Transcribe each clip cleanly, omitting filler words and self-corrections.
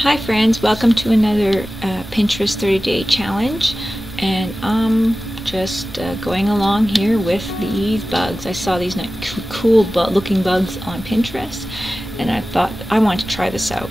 Hi friends, welcome to another Pinterest 30-day challenge, and I'm just going along here with these bugs. I saw these cool looking bugs on Pinterest, and I thought I wanted to try this out.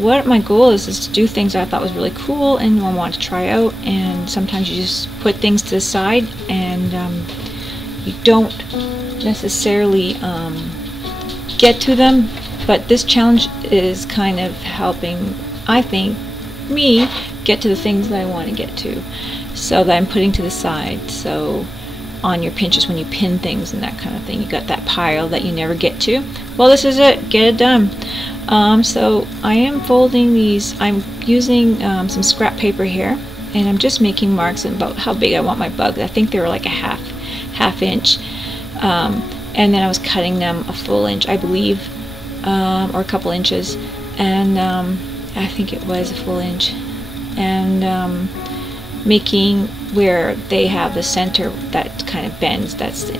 What my goal is to do things I thought was really cool and I want to try out, and sometimes you just put things to the side and you don't necessarily get to them. But this challenge is kind of helping, I think, me get to the things that I want to get to, so that I'm putting to the side. So on your Pinterest, when you pin things and that kind of thing, you got that pile that you never get to. Well, this is it. Get it done. So I am folding these. I'm using some scrap paper here, and I'm just making marks about how big I want my bugs. I think they were like a half inch, and then I was cutting them a full inch, I believe. Or a couple inches, and I think it was a full inch, and making where they have the center that kind of bends. That's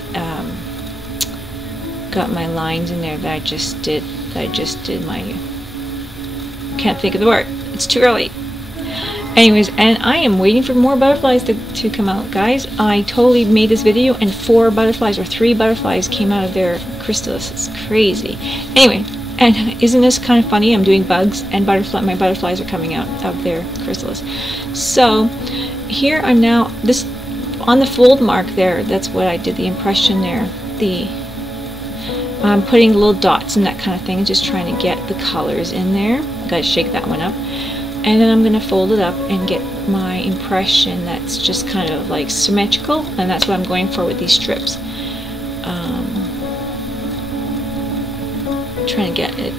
got my lines in there that I just did. My can't think of the word. It's too early. Anyways, and I am waiting for more butterflies to come out, guys. I totally made this video and 4 butterflies or 3 butterflies came out of their chrysalis. It's crazy. Anyway, and isn't this kind of funny? I'm doing bugs and my butterflies are coming out of their chrysalis. So here I'm now, this on the fold mark there, that's what I did, the impression there. I'm putting little dots and that kind of thing, and just trying to get the colors in there. Gotta shake that one up. And then I'm going to fold it up and get my impression that's just kind of like symmetrical, and that's what I'm going for with these strips. Trying to get it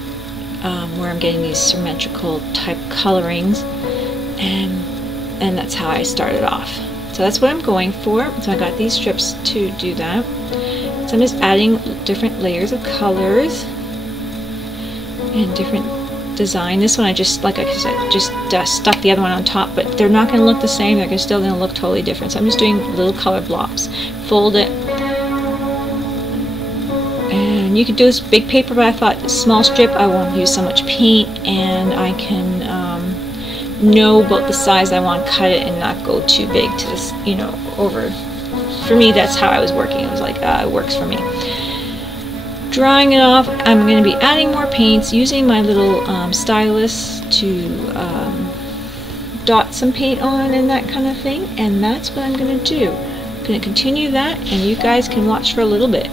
where I'm getting these symmetrical type colorings, and that's how I started off. So that's what I'm going for. So I got these strips to do that. So I'm just adding different layers of colors and different design. This one I just, like I said, just stuck the other one on top, but they're not going to look the same. They're still going to look totally different. So I'm just doing little color blobs. Fold it, and you could do this big paper, but I thought small strip, I won't use so much paint, and I can know about the size I want to cut it and not go too big to this, over. For me, that's how I was working. It was like, it works for me. Drying it off, I'm going to be adding more paints, using my little stylus to dot some paint on and that kind of thing, and that's what I'm going to do. I'm going to continue that, and you guys can watch for a little bit.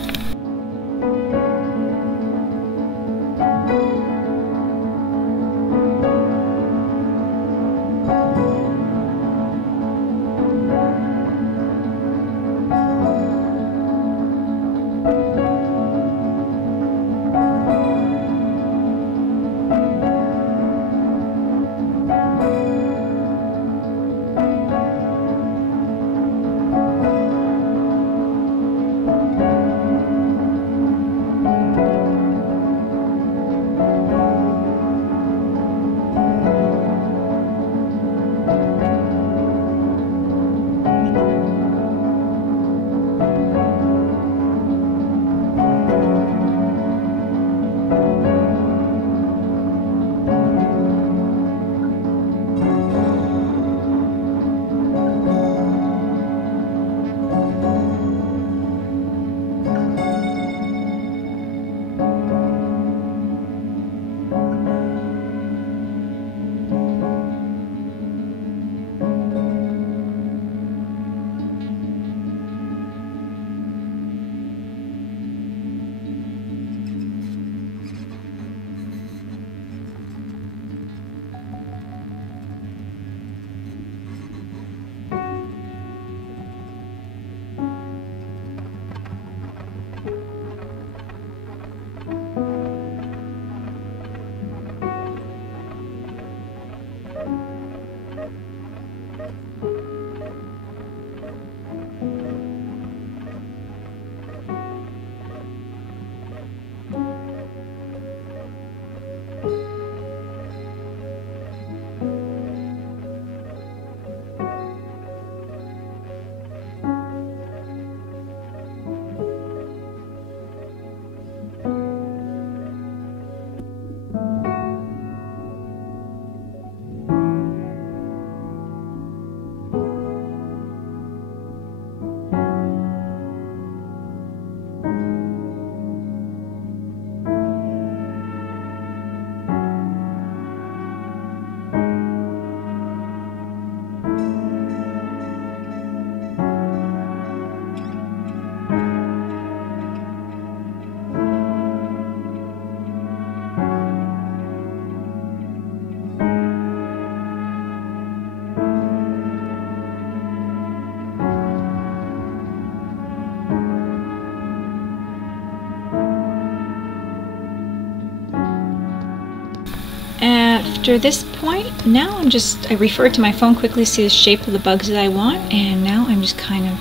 after this point, now I referred to my phone quickly to see the shape of the bugs that I want, and now I'm just kind of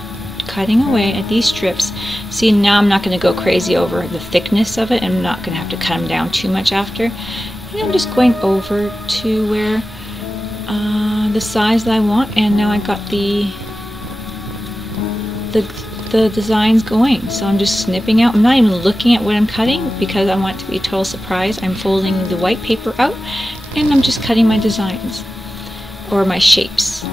cutting away at these strips. See, now I'm not going to go crazy over the thickness of it. I'm not going to have to cut them down too much after. And I'm just going over to where the size that I want, and now I got the designs going. So I'm just snipping out. I'm not even looking at what I'm cutting because I want it to be a total surprise. I'm folding the white paper out and I'm just cutting my designs or my shapes.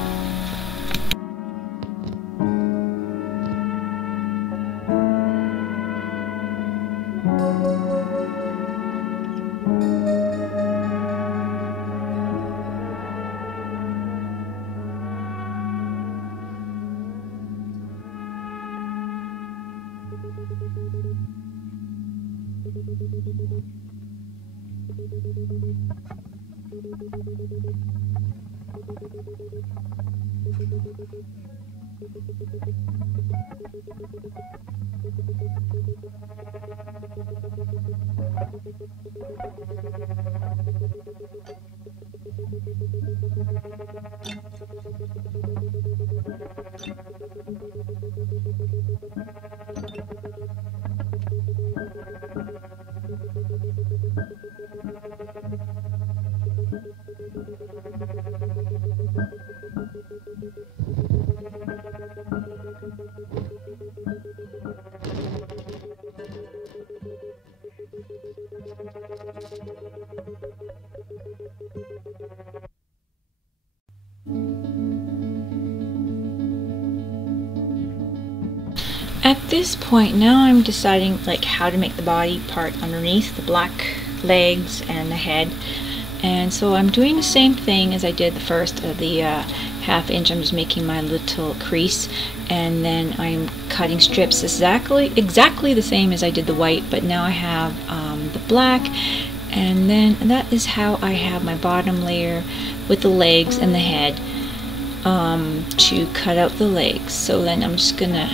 At this point now I'm deciding like how to make the body part underneath, the black legs and the head. And so I'm doing the same thing as I did the first of the half inch. I'm just making my little crease, and then I'm cutting strips exactly the same as I did the white, but now I have the black, and then that is how I have my bottom layer with the legs and the head to cut out the legs. So then I'm just gonna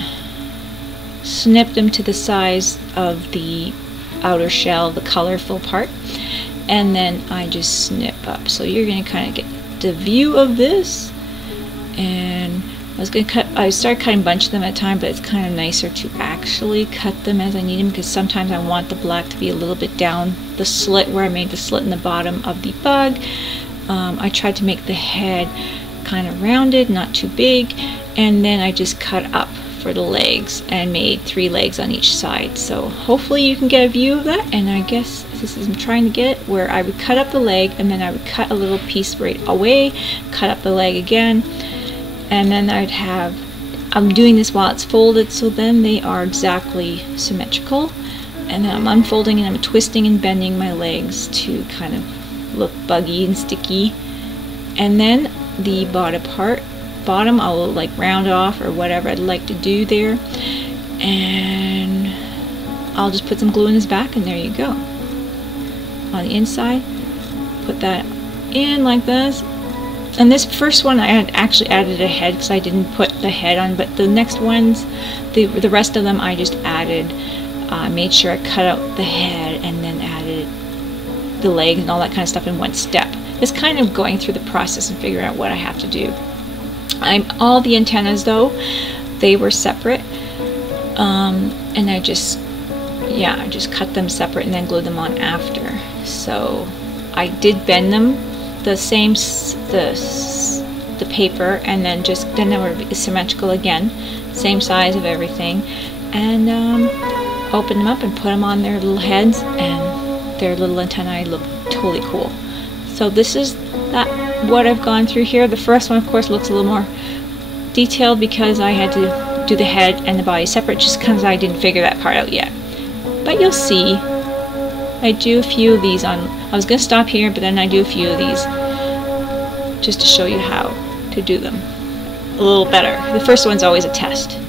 snip them to the size of the outer shell, the colorful part, and then I just snip up. So you're gonna kind of get the view of this. And I started cutting a bunch of them at a time, but it's kind of nicer to actually cut them as I need them, because sometimes I want the black to be a little bit down the slit where I made the slit in the bottom of the bug. I tried to make the head kind of rounded, not too big, and then I just cut up for the legs and made 3 legs on each side. So hopefully you can get a view of that. And I guess this is, I'm trying to get it where I would cut up the leg and then I would cut a little piece right away, cut up the leg again, and then I'd have, I'm doing this while it's folded, so then they are exactly symmetrical, and then I'm unfolding and I'm twisting and bending my legs to kind of look buggy and sticky. And then the bottom I'll like round off or whatever I'd like to do there, and I'll just put some glue in his back, and there you go. On the inside, put that in like this. And this first one I had actually added a head because I didn't put the head on, but the next ones, the rest of them I just added, made sure I cut out the head and then added the legs and all that kind of stuff in one step. It's kind of going through the process and figuring out what I have to do. All the antennas though, they were separate, and I just cut them separate and then glued them on after. So I did bend them the same, the paper, and then they were symmetrical again, same size of everything, and open them up and put them on their little heads, and their little antennae look totally cool. So this is what I've gone through here. The first one of course looks a little more detailed because I had to do the head and the body separate, just because I didn't figure that part out yet. But you'll see, I do a few of these on, I was going to stop here, but then I do a few of these just to show you how to do them a little better. The first one's always a test.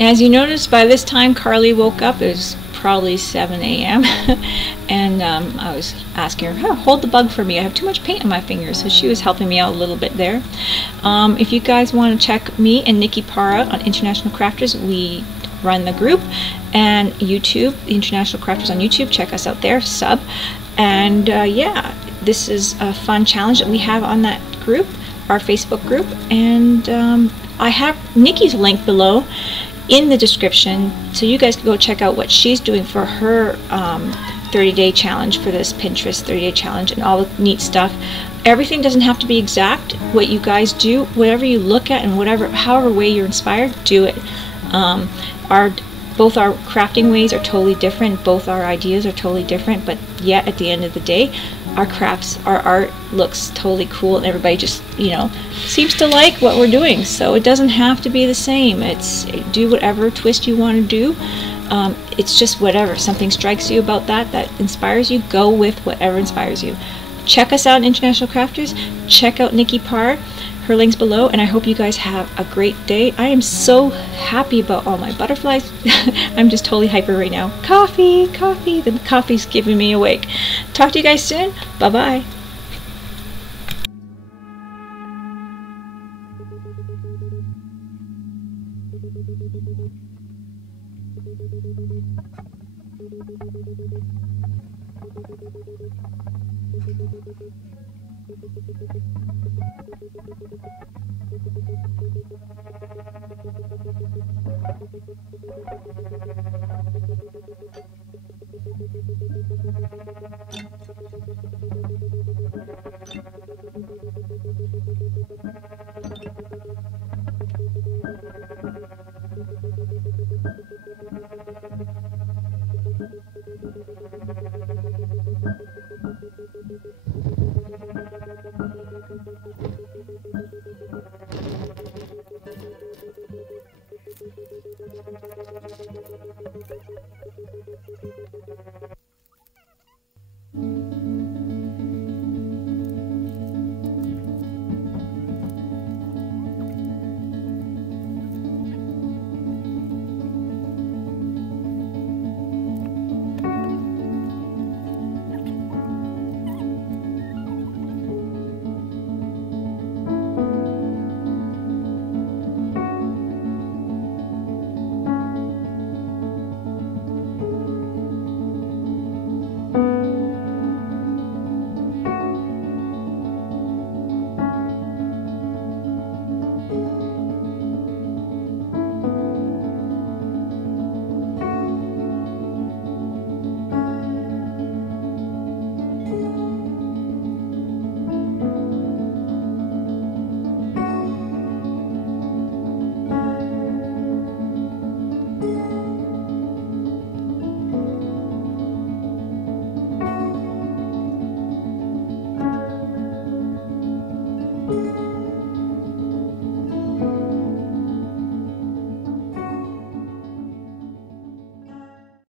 As you notice, by this time Carly woke up. It was probably 7 a.m. and I was asking her, oh, hold the bug for me, I have too much paint on my fingers. So she was helping me out a little bit there. If you guys want to check me and Nikki Parr out on International Crafters, we run the group, and YouTube, International Crafters on YouTube, check us out there, sub. And yeah, this is a fun challenge that we have on that group, our Facebook group. And I have Nikki's link below in the description, so you guys can go check out what she's doing for her 30-day challenge, for this Pinterest 30-day challenge, and all the neat stuff. Everything doesn't have to be exact. What you guys do, whatever you look at and however way you're inspired, do it. Both our crafting ways are totally different, both our ideas are totally different, but yet at the end of the day, our crafts, our art looks totally cool, and everybody just, you know, seems to like what we're doing. So it doesn't have to be the same. It's do whatever twist you want to do. It's just whatever. Something strikes you about that inspires you, go with whatever inspires you. Check us out in International Crafters. Check out Nikki Parr. Her link's below, and I hope you guys have a great day. I am so happy about all my butterflies. I'm just totally hyper right now. Coffee, coffee. The coffee's giving me awake. Talk to you guys soon. Bye-bye.